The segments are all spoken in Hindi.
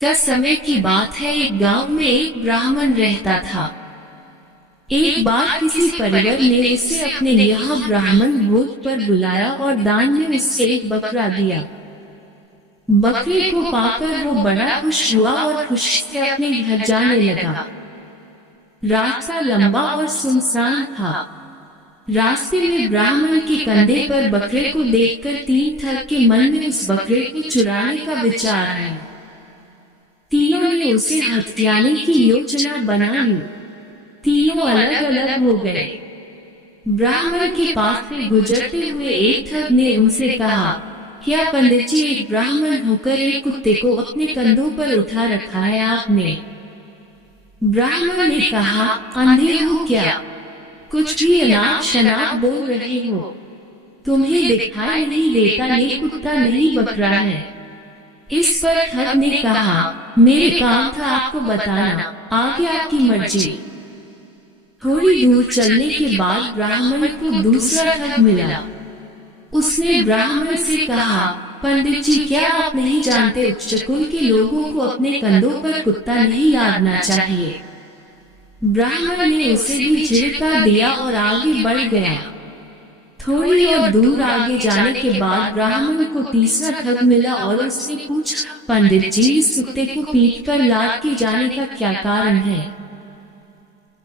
का समय की बात है। एक गांव में एक ब्राह्मण रहता था। एक बार किसी परिवार ने उसे अपने यहाँ ब्राह्मण भोज पर बुलाया और दान में उसे एक बकरा दिया। बकरे को पाकर वो बड़ा खुश हुआ और खुशी से अपने घर जाने लगा। रास्ता लंबा और सुनसान था। रास्ते में ब्राह्मण के कंधे पर बकरे को देखकर तीन थर के मन में उस बकरे को चुराने का विचार आया। तीनों ने उसे हथियाने की योजना बना ली। तीनों अलग अलग हो गए। ब्राह्मण के पास से गुजरते हुए एक ठग ने उनसे कहा, क्या पंडित जी, एक ब्राह्मण होकर एक कुत्ते को अपने कंधों पर उठा रखा है आपने? ब्राह्मण ने कहा, अंधे हो क्या? कुछ भी अनाप शनाप बोल रहे हो। तुम्हें दिखाई नहीं देता ये कुत्ता नहीं बकरा है। इस पर ठग ने कहा, मेरे काम था आपको बताना, आगे आपकी मर्जी। थोड़ी दूर चलने के बाद ब्राह्मण को दूसरा ठग मिला। उसने ब्राह्मण से कहा, पंडित जी, क्या आप नहीं जानते उच्च कुल के लोगों को अपने कंधों पर कुत्ता नहीं लादना चाहिए? ब्राह्मण ने उसे भी झिड़का दिया और आगे बढ़ गया। थोड़ी और दूर आगे जाने के बाद ब्राह्मण को तीसरा ठग मिला और उसने पूछा, पंडित जी, इस कुत्ते को पीठ पर लाद के जाने का क्या कारण है?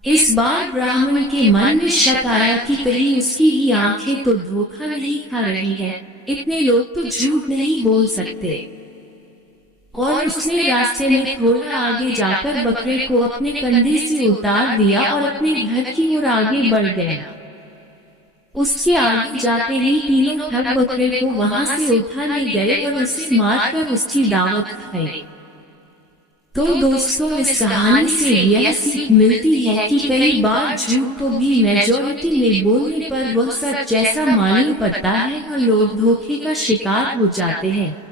इस बार ब्राह्मण के मन में शक आया कि कहीं उसकी ही आंखें तो धोखा नहीं खा रही है। इतने लोग तो झूठ नहीं बोल सकते। और उसने रास्ते में थोड़ा आगे जाकर बकरे को अपने कंधे से उतार दिया और अपने घर की ओर आगे बढ़ गया। उसके आगे जाते ही तीनों ठग बकरे को वहां से उठा ले गए और उसे मारकर उसकी दावत खाई। तो दोस्तों, इस कहानी से यह सीख मिलती है कि कई बार झूठ को भी मेजॉरिटी में बोलने पर वह सच जैसा मालूम पड़ता है और लोग धोखे का शिकार हो जाते हैं।